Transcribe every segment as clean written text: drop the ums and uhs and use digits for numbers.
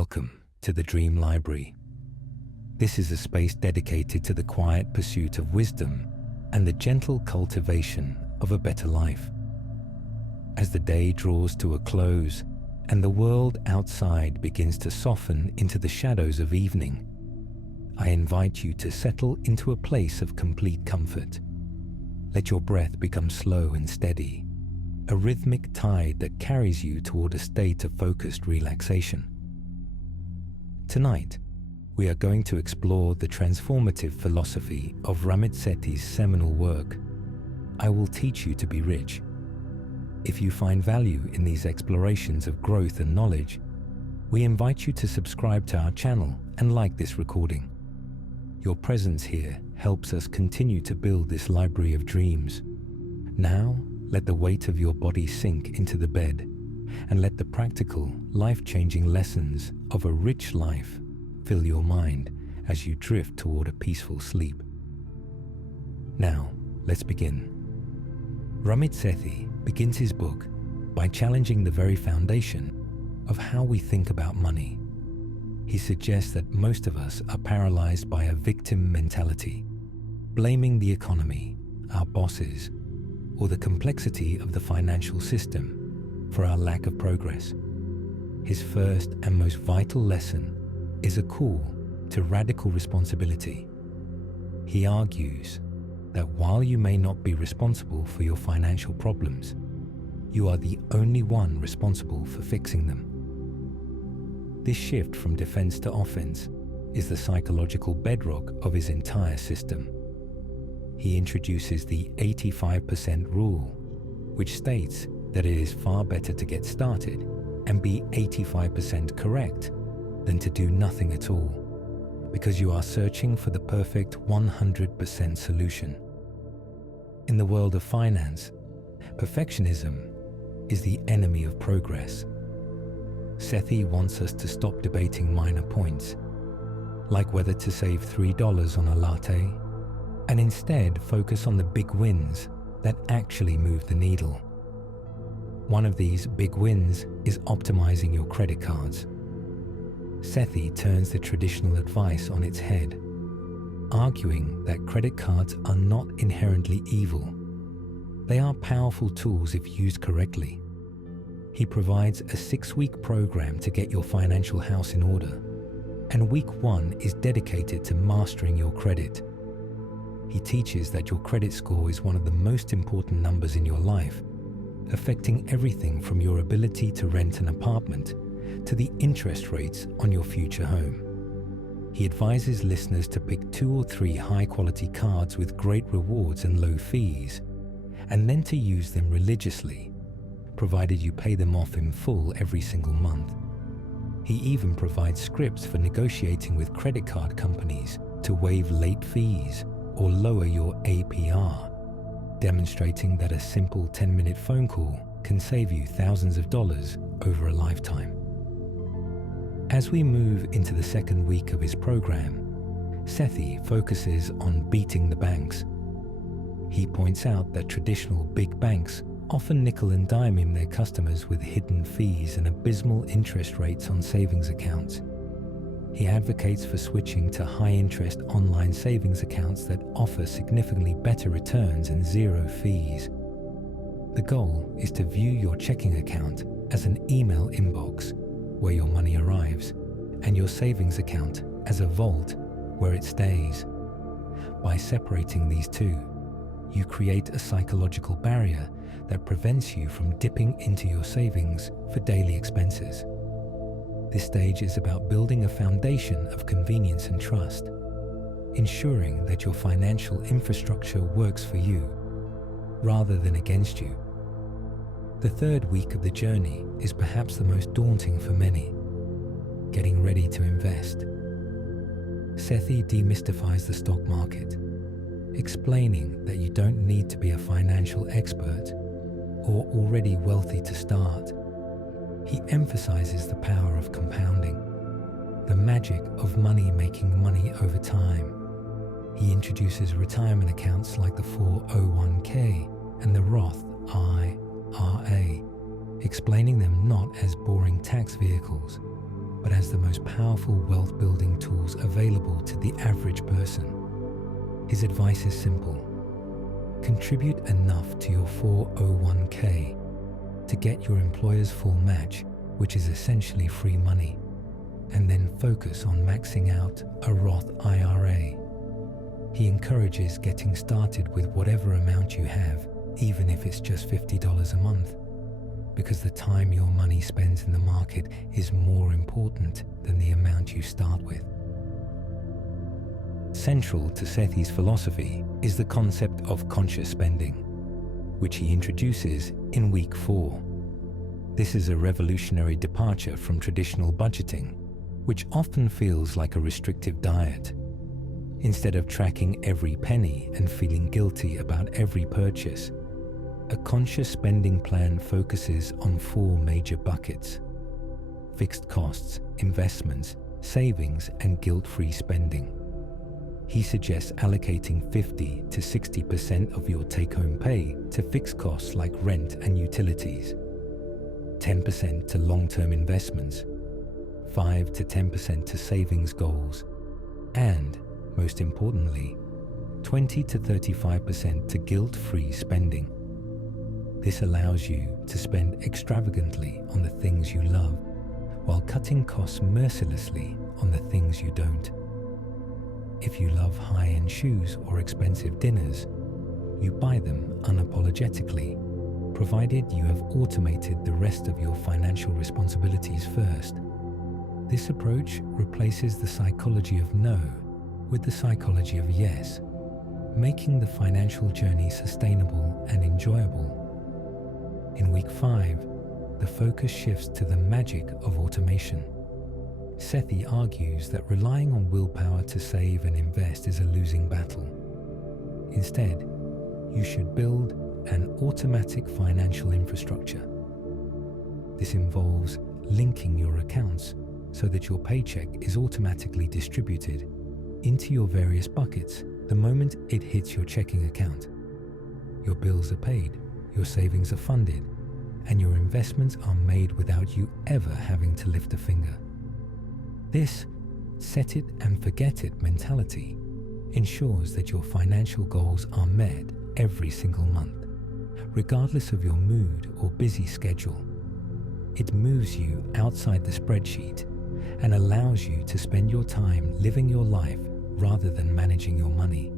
Welcome to the Dream Library. This is a space dedicated to the quiet pursuit of wisdom and the gentle cultivation of a better life. As the day draws to a close and the world outside begins to soften into the shadows of evening, I invite you to settle into a place of complete comfort. Let your breath become slow and steady, a rhythmic tide that carries you toward a state of focused relaxation. Tonight, we are going to explore the transformative philosophy of Ramit Sethi's seminal work, I Will Teach You to Be Rich. If you find value in these explorations of growth and knowledge, we invite you to subscribe to our channel and like this recording. Your presence here helps us continue to build this library of dreams. Now, let the weight of your body sink into the bed and let the practical, life-changing lessons of a rich life fill your mind as you drift toward a peaceful sleep. Now, let's begin. Ramit Sethi begins his book by challenging the very foundation of how we think about money. He suggests that most of us are paralyzed by a victim mentality, blaming the economy, our bosses, or the complexity of the financial system for our lack of progress. His first and most vital lesson is a call to radical responsibility. He argues that while you may not be responsible for your financial problems, you are the only one responsible for fixing them. This shift from defense to offense is the psychological bedrock of his entire system. He introduces the 85% rule, which states that it is far better to get started and be 85% correct than to do nothing at all, because you are searching for the perfect 100% solution. In the world of finance, perfectionism is the enemy of progress. Sethi wants us to stop debating minor points, like whether to save $3 on a latte, and instead focus on the big wins that actually move the needle. One of these big wins is optimizing your credit cards. Sethi turns the traditional advice on its head, arguing that credit cards are not inherently evil. They are powerful tools if used correctly. He provides a 6-week program to get your financial house in order, and week 1 is dedicated to mastering your credit. He teaches that your credit score is one of the most important numbers in your life, affecting everything from your ability to rent an apartment to the interest rates on your future home. He advises listeners to pick 2 or 3 high-quality cards with great rewards and low fees, and then to use them religiously, provided you pay them off in full every single month. He even provides scripts for negotiating with credit card companies to waive late fees or lower your APR, demonstrating that a simple 10-minute phone call can save you thousands of dollars over a lifetime. As we move into the 2nd week of his program, Sethi focuses on beating the banks. He points out that traditional big banks often nickel and dime their customers with hidden fees and abysmal interest rates on savings accounts. He advocates for switching to high-interest online savings accounts that offer significantly better returns and 0 fees. The goal is to view your checking account as an email inbox where your money arrives, and your savings account as a vault where it stays. By separating these two, you create a psychological barrier that prevents you from dipping into your savings for daily expenses. This stage is about building a foundation of convenience and trust, ensuring that your financial infrastructure works for you rather than against you. The 3rd week of the journey is perhaps the most daunting for many, getting ready to invest. Sethi demystifies the stock market, explaining that you don't need to be a financial expert or already wealthy to start. He emphasizes the power of compounding, the magic of money making money over time. He introduces retirement accounts like the 401k and the Roth IRA, explaining them not as boring tax vehicles, but as the most powerful wealth-building tools available to the average person. His advice is simple. Contribute enough to your 401k to get your employer's full match, which is essentially free money, and then focus on maxing out a Roth IRA. He encourages getting started with whatever amount you have, even if it's just $50 a month, because the time your money spends in the market is more important than the amount you start with. Central to Sethi's philosophy is the concept of conscious spending, which he introduces in week 4. This is a revolutionary departure from traditional budgeting, which often feels like a restrictive diet. Instead of tracking every penny and feeling guilty about every purchase, a conscious spending plan focuses on 4 major buckets: fixed costs, investments, savings, and guilt-free spending. He suggests allocating 50 to 60% of your take-home pay to fixed costs like rent and utilities, 10% to long-term investments, 5 to 10% to savings goals, and, most importantly, 20 to 35% to guilt-free spending. This allows you to spend extravagantly on the things you love, while cutting costs mercilessly on the things you don't. If you love high-end shoes or expensive dinners, you buy them unapologetically, provided you have automated the rest of your financial responsibilities first. This approach replaces the psychology of no with the psychology of yes, making the financial journey sustainable and enjoyable. In week 5, the focus shifts to the magic of automation. Sethi argues that relying on willpower to save and invest is a losing battle. Instead, you should build an automatic financial infrastructure. This involves linking your accounts so that your paycheck is automatically distributed into your various buckets the moment it hits your checking account. Your bills are paid, your savings are funded, and your investments are made without you ever having to lift a finger. This set it and forget it mentality ensures that your financial goals are met every single month, regardless of your mood or busy schedule. It moves you outside the spreadsheet and allows you to spend your time living your life rather than managing your money.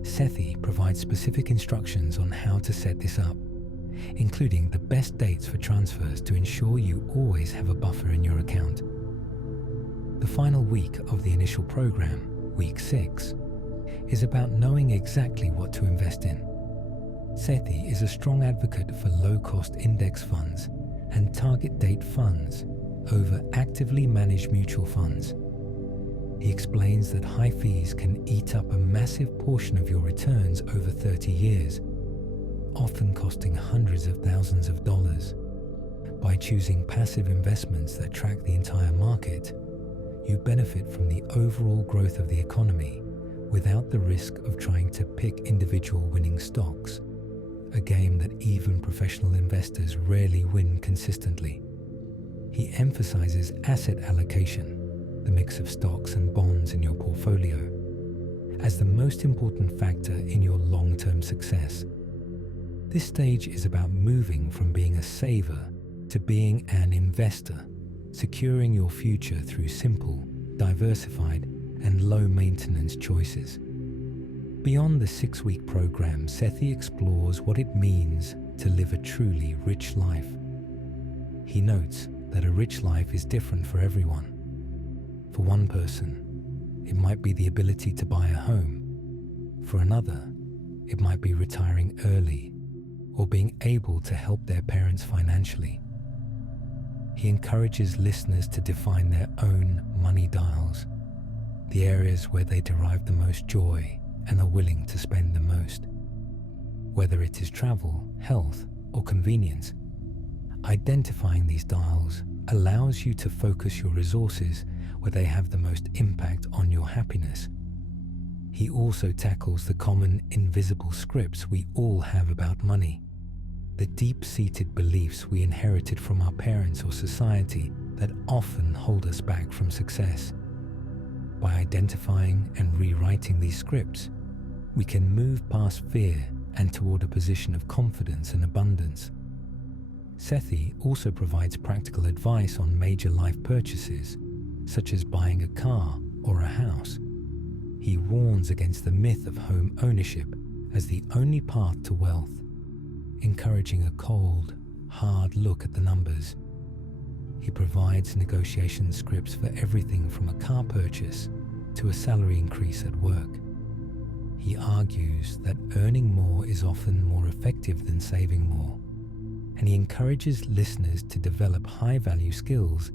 Sethi provides specific instructions on how to set this up, including the best dates for transfers to ensure you always have a buffer in your account. The final week of the initial program, week 6, is about knowing exactly what to invest in. Sethi is a strong advocate for low-cost index funds and target date funds over actively managed mutual funds. He explains that high fees can eat up a massive portion of your returns over 30 years, often costing hundreds of thousands of dollars. By choosing passive investments that track the entire market, you benefit from the overall growth of the economy without the risk of trying to pick individual winning stocks, a game that even professional investors rarely win consistently. He emphasizes asset allocation, the mix of stocks and bonds in your portfolio, as the most important factor in your long-term success. This stage is about moving from being a saver to being an investor, securing your future through simple, diversified, and low-maintenance choices. Beyond the 6-week program, Sethi explores what it means to live a truly rich life. He notes that a rich life is different for everyone. For one person, it might be the ability to buy a home. For another, it might be retiring early or being able to help their parents financially. He encourages listeners to define their own money dials, the areas where they derive the most joy and are willing to spend the most. Whether it is travel, health, or convenience, identifying these dials allows you to focus your resources where they have the most impact on your happiness. He also tackles the common invisible scripts we all have about money, the deep-seated beliefs we inherited from our parents or society that often hold us back from success. By identifying and rewriting these scripts, we can move past fear and toward a position of confidence and abundance. Sethi also provides practical advice on major life purchases, such as buying a car or a house. He warns against the myth of home ownership as the only path to wealth, encouraging a cold, hard look at the numbers. He provides negotiation scripts for everything from a car purchase to a salary increase at work. He argues that earning more is often more effective than saving more, and he encourages listeners to develop high-value skills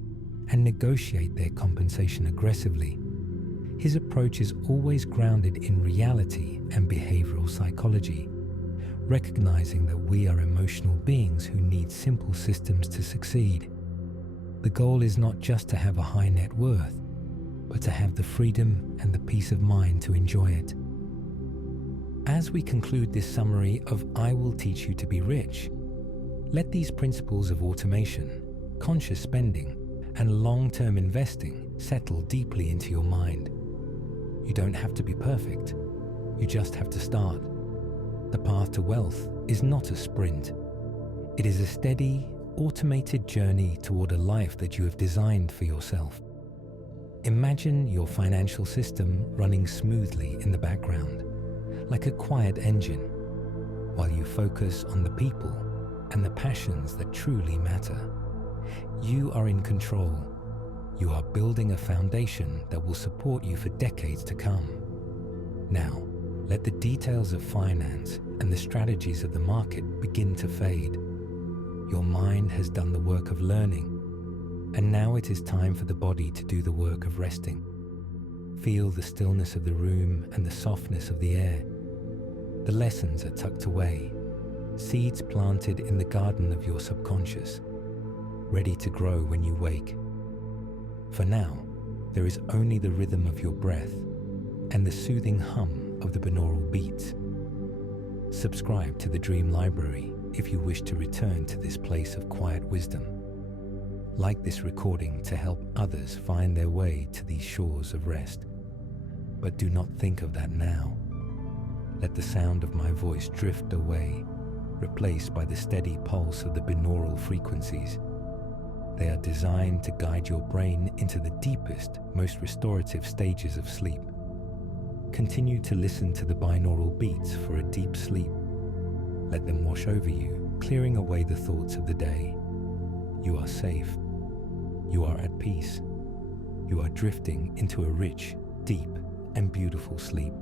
and negotiate their compensation aggressively. His approach is always grounded in reality and behavioral psychology, recognizing that we are emotional beings who need simple systems to succeed. The goal is not just to have a high net worth, but to have the freedom and the peace of mind to enjoy it. As we conclude this summary of I Will Teach You to Be Rich, let these principles of automation, conscious spending, and long-term investing settle deeply into your mind. You don't have to be perfect. You just have to start. The path to wealth is not a sprint. It is a steady, automated journey toward a life that you have designed for yourself. Imagine your financial system running smoothly in the background, like a quiet engine, while you focus on the people and the passions that truly matter. You are in control. You are building a foundation that will support you for decades to come. Now, let the details of finance and the strategies of the market begin to fade. Your mind has done the work of learning, and now it is time for the body to do the work of resting. Feel the stillness of the room and the softness of the air. The lessons are tucked away, seeds planted in the garden of your subconscious, ready to grow when you wake. For now, there is only the rhythm of your breath and the soothing hum of the binaural beats. Subscribe to the Dream Library if you wish to return to this place of quiet wisdom. Like this recording to help others find their way to these shores of rest. But do not think of that now. Let the sound of my voice drift away, replaced by the steady pulse of the binaural frequencies. They are designed to guide your brain into the deepest, most restorative stages of sleep. Continue to listen to the binaural beats for a deep sleep. Let them wash over you, clearing away the thoughts of the day. You are safe. You are at peace. You are drifting into a rich, deep, and beautiful sleep.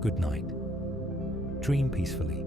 Good night. Dream peacefully.